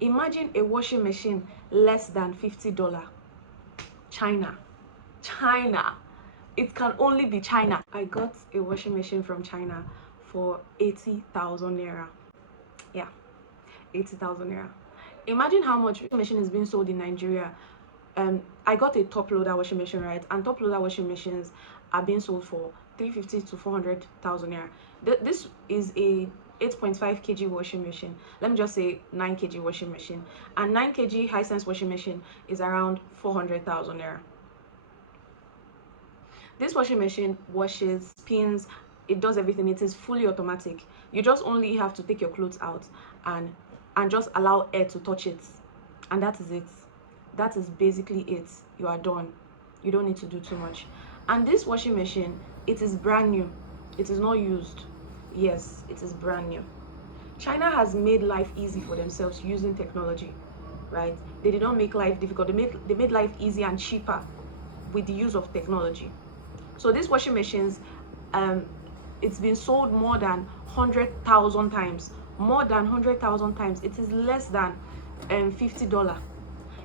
Imagine a washing machine less than $50. China. It can only be China. I got a washing machine from China for 80,000 naira. Yeah, 80,000 naira. Imagine how much washing machine is being sold in Nigeria. I got a top loader washing machine, right? And top loader washing machines are being sold for 350 to 400,000 naira. This is a 8.5 kg washing machine. Let me just say 9 kg washing machine. And 9 kg Hisense washing machine is around 400,000 naira. This washing machine washes, spins, it does everything. It is fully automatic. You just only have to take your clothes out and just allow air to touch it, and that is it. That is basically it. You are done. You don't need to do too much. And this washing machine, it is brand new. It is not used. Yes, it is brand new. China has made life easy for themselves using technology, right? They did not make life difficult. They made life easy and cheaper with the use of technology. So these washing machines, it's been sold more than 100,000 times. More than 100,000 times. It is less than $50.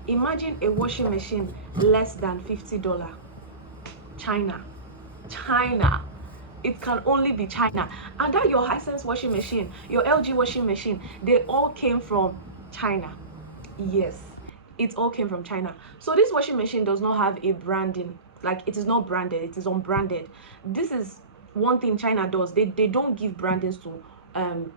Imagine a washing machine less than $50. China. It can only be China. And that your Hisense washing machine, your LG washing machine, they all came from China. Yes, it all came from China. So this washing machine does not have a branding. Like, it is not branded, it is unbranded. This is one thing China does. They don't give brandings to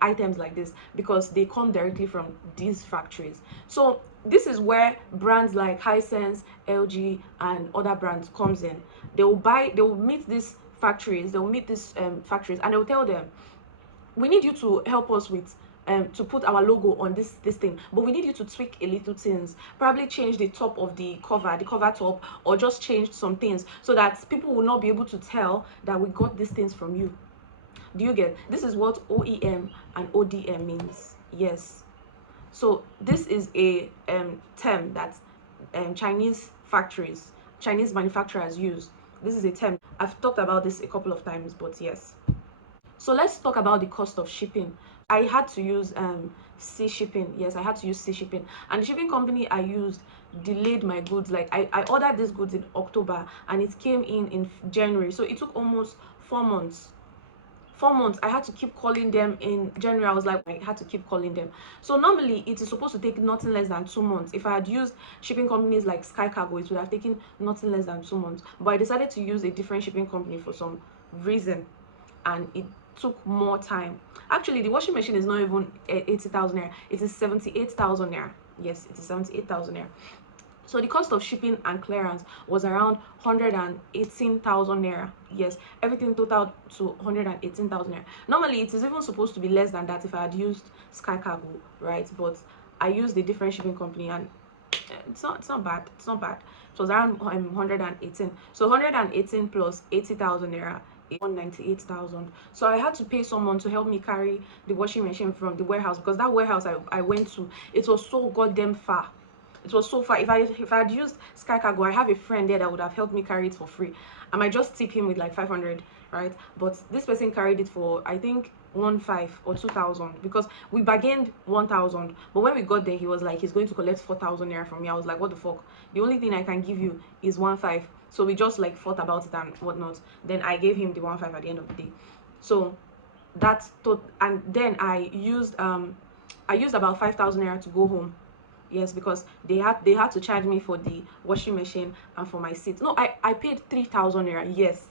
items like this because they come directly from these factories. So this is where brands like Hisense, LG, and other brands comes in. They will meet these factories, and they will tell them, we need you to help us with to put our logo on this thing, but we need you to tweak a little things, probably change the top of the cover top, or just change some things so that people will not be able to tell that we got these things from you. Do you get? This is what OEM and ODM means. Yes. So this is a term that Chinese manufacturers use. This is a term. I've talked about this a couple of times, but yes. So let's talk about the cost of shipping. I had to use sea shipping. Yes, I had to use sea shipping. And the shipping company I used delayed my goods. Like, I ordered these goods in October and it came in January. So it took almost 4 months. 4 months. I had to keep calling them in January. I was like, I had to keep calling them. So normally it is supposed to take nothing less than 2 months. If I had used shipping companies like Sky Cargo, it would have taken nothing less than 2 months. But I decided to use a different shipping company for some reason, and it took more time. Actually, the washing machine is not even 80,000 naira. It is 78,000 naira. Yes, it is 78,000 naira. So the cost of shipping and clearance was around 118,000 naira. Yes, everything totaled to 118,000 naira. Normally, it is even supposed to be less than that if I had used Sky Cargo, right? But I used a different shipping company, and it's not bad. It's not bad. It was around 118. So 118 plus 80,000 naira, 198,000. So I had to pay someone to help me carry the washing machine from the warehouse, because that warehouse I went to, it was so goddamn far. It was so far. If I had used Sky Cargo, I have a friend there that would have helped me carry it for free. I might just tip him with like 500, right? But this person carried it for, I think, 1,500 or 2,000, because we bargained 1,000. But when we got there, he was like, he's going to collect 4,000 naira from me. I was like, what the fuck? The only thing I can give you is 1,500. So we just like fought about it and whatnot. Then I gave him the 1,500 at the end of the day. So that's and then I used about 5,000 naira to go home. Yes, because they had to charge me for the washing machine and for my seat. No, I paid 3,000 naira. Yes,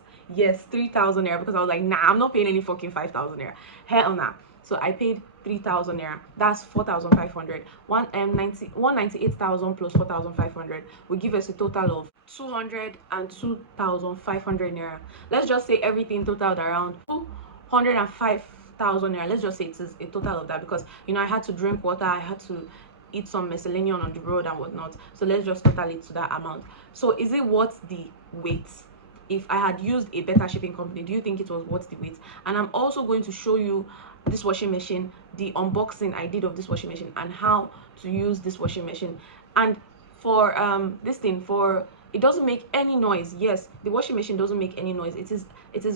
3,000 naira, because I was like, nah, I'm not paying any fucking 5,000 naira. Hell nah. So I paid 3,000 naira. That's 4,500. 198,000 plus 4,500 will give us a total of 202,500 naira. Let's just say everything totaled around 205,000 naira. Let's just say it is a total of that, because I had to drink water, I had to eat some miscellaneous on the road and whatnot. So let's just total it to that amount. So is it worth the wait? If I had used a better shipping company, do you think it was worth the wait? And I'm also going to show you this washing machine, the unboxing I did of this washing machine, and how to use this washing machine. And for it doesn't make any noise. Yes, the washing machine doesn't make any noise. It is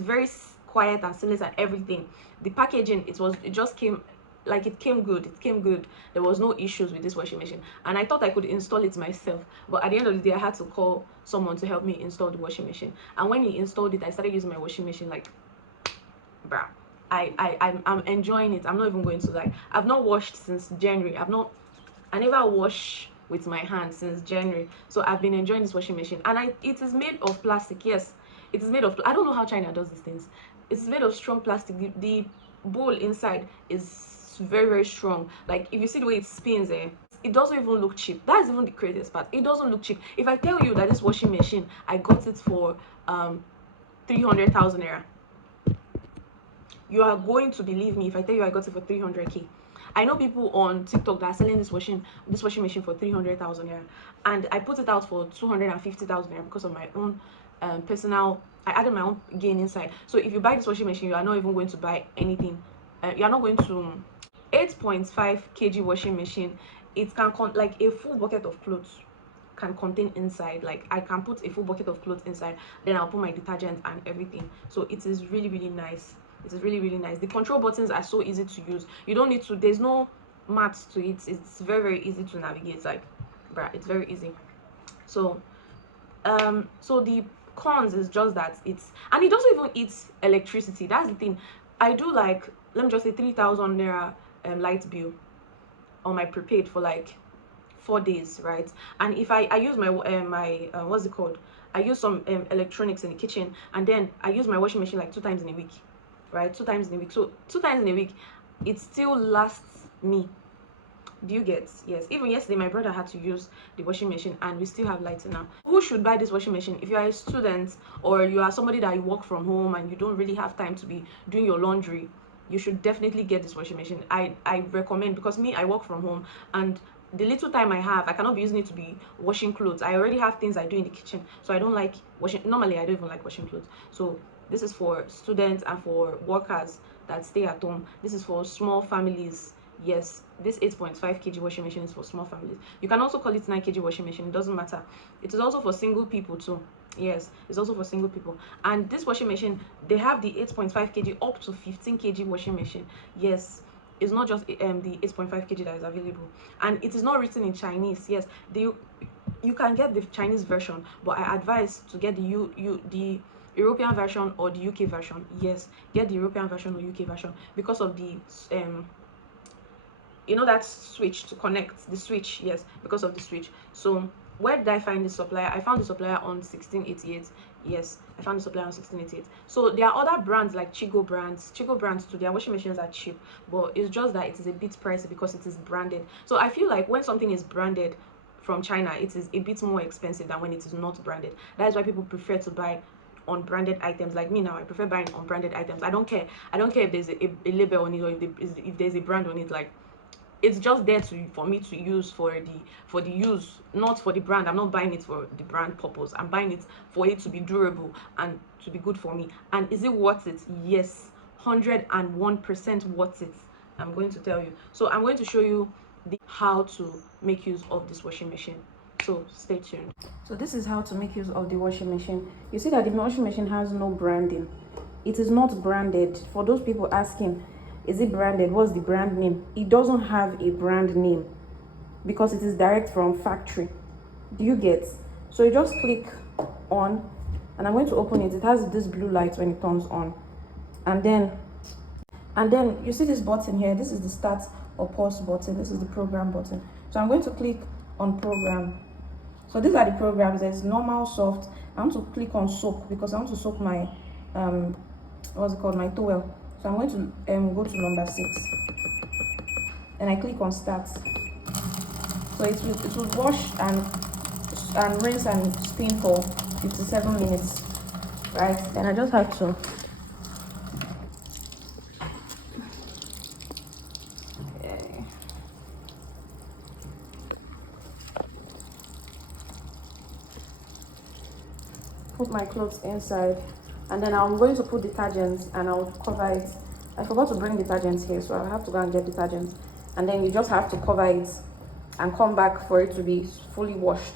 very quiet and seamless and everything. The packaging, it just came like it came good. It came good. There was no issues with this washing machine, and I thought I could install it myself, but at the end of the day I had to call someone to help me install the washing machine. And when he installed it, I started using my washing machine like, bruh, I'm enjoying it. I'm not even going to lie. I've not washed since January. I never wash with my hands since January, so I've been enjoying this washing machine. And it is made of plastic. Yes, it is made of, I don't know how China does these things. It's made of strong plastic. The bowl inside is very, very strong. Like, if you see the way it spins, it doesn't even look cheap. That is even the craziest part. It doesn't look cheap. If I tell you that this washing machine, I got it for 300,000 naira, you are going to believe me if I tell you I got it for 300k. I know people on TikTok that are selling this washing machine for 300,000 naira, and I put it out for 250,000 naira because of my own personal. I added my own gain inside. So if you buy this washing machine, you are not even going to buy anything. You are not going to 8.5 kg washing machine. It can like a full bucket of clothes can contain inside. Like, I can put a full bucket of clothes inside, then I'll put my detergent and everything. So it is really, really nice. It is really, really nice. The control buttons are so easy to use. You don't need to, there's no mat to it. It's very, very easy to navigate. Like, bruh, it's very easy. So so the cons is just that and it doesn't even eat electricity. That's the thing. I do, like, let me just say 3,000 naira light bill on my prepaid for like 4 days, right? And if I use my what's it called, I use some electronics in the kitchen, and then I use my washing machine like 2 times in a week, right? 2 times in a week. So 2 times in a week, it still lasts me. Do you get? Yes. Even yesterday my brother had to use the washing machine, and we still have lights now. Who should buy this washing machine? If you are a student, or you are somebody that you work from home and you don't really have time to be doing your laundry, you should definitely get this washing machine. I recommend, because me, I work from home, and the little time I have, I cannot be using it to be washing clothes. I already have things I do in the kitchen, so I don't like washing. Normally I don't even like washing clothes. So this is for students and for workers that stay at home. This is for small families. Yes, this 8.5 kg washing machine is for small families. You can also call it 9 kg washing machine. It doesn't matter. It is also for single people too. Yes, it's also for single people. And this washing machine, they have the 8.5 kg up to 15 kg washing machine. Yes, it's not just the 8.5 kg that is available, and it is not written in Chinese. Yes, you can get the Chinese version, but I advise to get the European version or the UK version. Yes, get the European version or UK version, because of the you know, that switch to connect the switch. Yes, because of the switch. So where did I find the supplier? I found the supplier on 1688. Yes, I found the supplier on 1688. So there are other brands like Chigo brands too. Their washing machines are cheap, but it's just that it is a bit pricey because it is branded. So I feel like when something is branded from China, it is a bit more expensive than when it is not branded. That is why people prefer to buy unbranded items. Like me now, I prefer buying unbranded items. I don't care if there's a label on it, or if there's a brand on it. Like, it's just there for me to use for the use, not for the brand. I'm not buying it for the brand purpose. I'm buying it for it to be durable and to be good for me. And is it worth it? Yes, 101% worth it. I'm going to tell you. So I'm going to show you how to make use of this washing machine. So stay tuned. So this is how to make use of the washing machine. You see that the washing machine has no branding. It is not branded. For those people asking, is it branded? What's the brand name? It doesn't have a brand name because it is direct from factory. Do you get? So you just click on, and I'm going to open it. It has this blue light when it turns on, and then you see this button here. This is the start or pause button. This is the program button. So I'm going to click on program. So these are the programs. There's normal, soft. I want to click on soak because I want to soak my what's it called, my towel. So I'm going to go to number 6, and I click on start. So it will wash and rinse and spin for 57 minutes, right? Then I just have to put my clothes inside, and then I'm going to put detergents and I'll cover it. I forgot to bring detergents here, so I'll have to go and get detergents. And then you just have to cover it and come back for it to be fully washed.